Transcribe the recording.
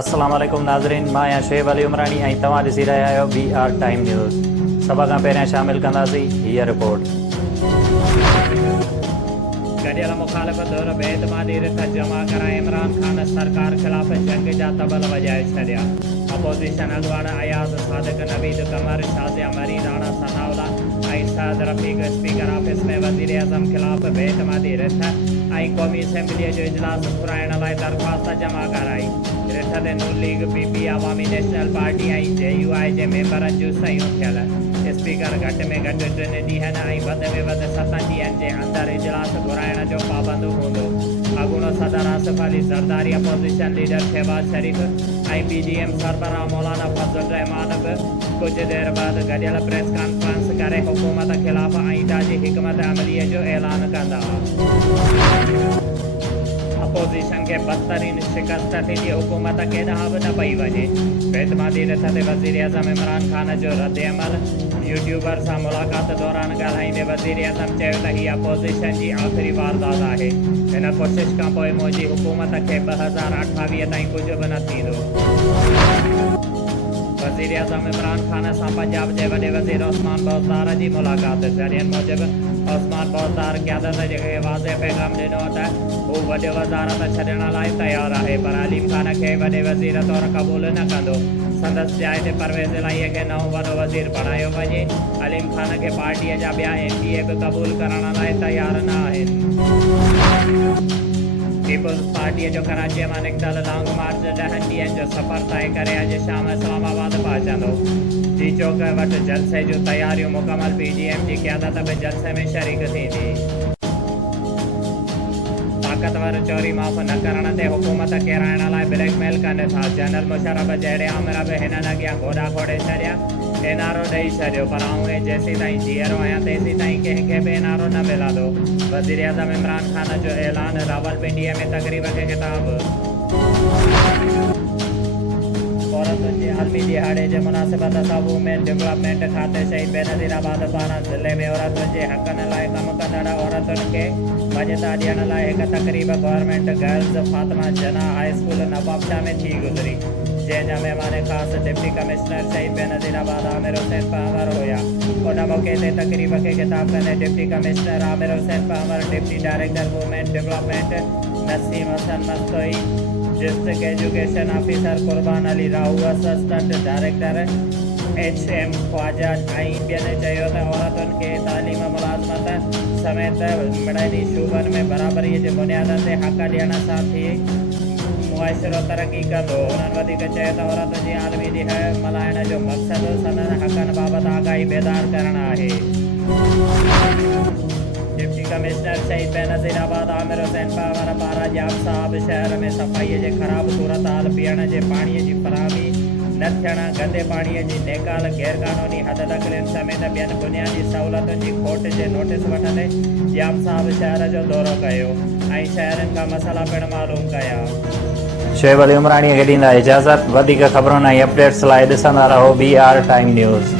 अस्सलाम वालेकुम नाज़रीन, मां आहियां शुएब अली उमरानी ऐं तव्हां ॾिसी रहिया आहियो BR टाइम न्यूज़। सभ खां पहिरियां शामिल कंदासीं हीअ रिपोर्ट। गॾियल मुखालिफ़त और बेतमादी रिथ जमा कराए इमरान ख़ान सरकार ख़िलाफ़ जंग जा तबल वॼाए छॾिया। अपोज़िशन अॻवान अयाज़ सादिक, नवीद कमर, शाज़िया मरी, राणा सनाउल्ला ऐं सअद रफ़ीक़ स्पीकर ऑफिस में वज़ीर आज़म ख़िलाफ़ बेतमादी रिथ ऐं क़ौमी असेंबलीअ जो इजलास घुराइण लाइ दरख़्वास्त जमा कराई। रिथ ते नून लीग, PP, अवामी नेशनल पार्टी ऐं JUI जे मेंबरनि जूं सयूं थियल। स्पीकर घटि में घटि 3 ॾींहनि ऐं वधि में वधि 7 ॾींहनि जे अंदरि इजलास घुराइण जो पाबंद हूंदो। अॻूणो सदर आसिफ अली ज़रदारी, अपोज़िशन लीडर शहबाज शरीफ़ ऐं BDM सरबराह मौलाना फज़ल रहमान बि कुझु देरि बाद गॾियल प्रेस कॉन्फ्रेंस करे हुकूमत ख़िलाफ़ आईंदा जी हिकमत अमलीअ जो ऐलान कंदा। अपोज़िशन खे बदतरीन शिकस्त थींदी, हुकूमत केॾांहुं बि न पई वञे। बेतमादी रिथ ते वज़ीर आज़म इमरान ख़ान जो रद्दअमल। यूट्यूबर सां मुलाक़ात दौरान ॻाल्हाईंदे वज़ीर आज़म चयो त हीअ अपोज़िशन जी आख़िरी वारदात आहे। हिन कोशिश खां पोइ मुंहिंजी हुकूमत खे 2028 ताईं कुझु बि न थींदो। वज़ीर आज़म इमरान ख़ान सां पंजाब जे वॾे वज़ीर उस्मान बज़दार जी मुलाक़ात। ज़रियनि मूजिबि उस्मान बज़दार क़यादत खे वाज़े पैगाम ॾिनो त हू वॾी वज़ारत छॾण लाइ तयारु आहे, पर अलीम ख़ान खे वॾे वज़ीर तौरु क़बूल न कंदो। संदसि जाइ ते परवेज़ इलाहीअ खे नओं वॾो वज़ीर बणायो वञे। अलीम ख़ान खे पार्टीअ जा ॿिया MPA बि क़बूल करण लाइ तयारु न आहिनि। पीपल्स पार्टीअ जो कराचीअ मां निकितल लॉन्ग मार्च 10 ॾींहनि जो सफ़र तइ करे अॼु शाम इस्लामाबाद पहुचंदो। जी चौक वटि जलसे जूं तयारियूं मुकमल। PDM जी क़यादत बि जलसे में शरीक थींदी। ताक़तवर चोरी माफ़ न करण ते हुकूमत किराइण लाइ ब्लैकमेल कनि था। जनरल मुशर्रफ जहिड़े आमिर बि हिननि अॻियां घोड़ा खोड़े छॾिया, एनआरओ ॾेई छॾियो, पर आउं जेसीं ताईं जीअरो आहियां तेसीं ताईं कंहिंखे बि एनआरओ न मिलंदो। वज़ीर आज़म इमरान ख़ान जो ऐलान। रावलपिंडीअ में तक़रीब खे ख़िताब। औरतुनि जे आलमी दिहाड़े जे मुनासिबत सां वूमेन डेवलपमेंट खाते शहीद बेनज़ीराबाद पारां ज़िले में औरतुनि जे हक़नि लाइ कमु कंदड़ औरतुनि खे मञता ॾियण लाइ हिकु तक़रीब गवर्नमेंट गर्ल्स फातिमा जना हाई स्कूल नवाबशाह में थी गुज़री, जंहिंजा महिमान ख़ासि डिप्टी कमिश्नर शहीद बेनज़ीराबाद आमिर हुसैन पहवर हुया। उन मौक़े ते तक़रीब खे ख़िताब कंदे deputy commissioner Aamir Hussain Pahwar, deputy director women development Naseem Hasan Mastoi, district education officer Qurban Ali Rahu, assistant director HM Khawaja ऐं ॿियनि चयो त औरतुनि खे तालीम, मुलाज़मत समेत मिड़नी शूबनि में बराबरीअ जे बुनियादनि ते हक़ ॾियण सां थी मुआशिरो तरक़ी कंदो। उन्हनि वधीक चयो त औरतुनि जी आलमी दिहाड़े मल्हाइण जो मक़सदु संदनि हक़नि बाबति आगाही बेदार करणु आहे। डिप्टी कमिश्नर शहीद बेनज़ीराबाद आमिर हुसैन पहवर पारां जाम साहब शहर में सफ़ाईअ जे ख़राब सूरत हाल, पीअण जे पाणीअ जी फराहमी न थियण, गंदे पाणीअ जी नेकाल, गैरक़ानूनी हद दख़लनि समेत ॿियनि बुनियादी सहूलियतुनि जी खोट जे नोटिस वठंदे जाम साहब शहर जो दौरो कयो ऐं शहरनि खां मसइला पिणु मालूम कया। शुएब अली उमरानीअ खे ॾींदा इजाज़त। वधीक ख़बरुनि ऐं अपडेट्स लाइ ॾिसंदा रहो BR टाइम न्यूज़।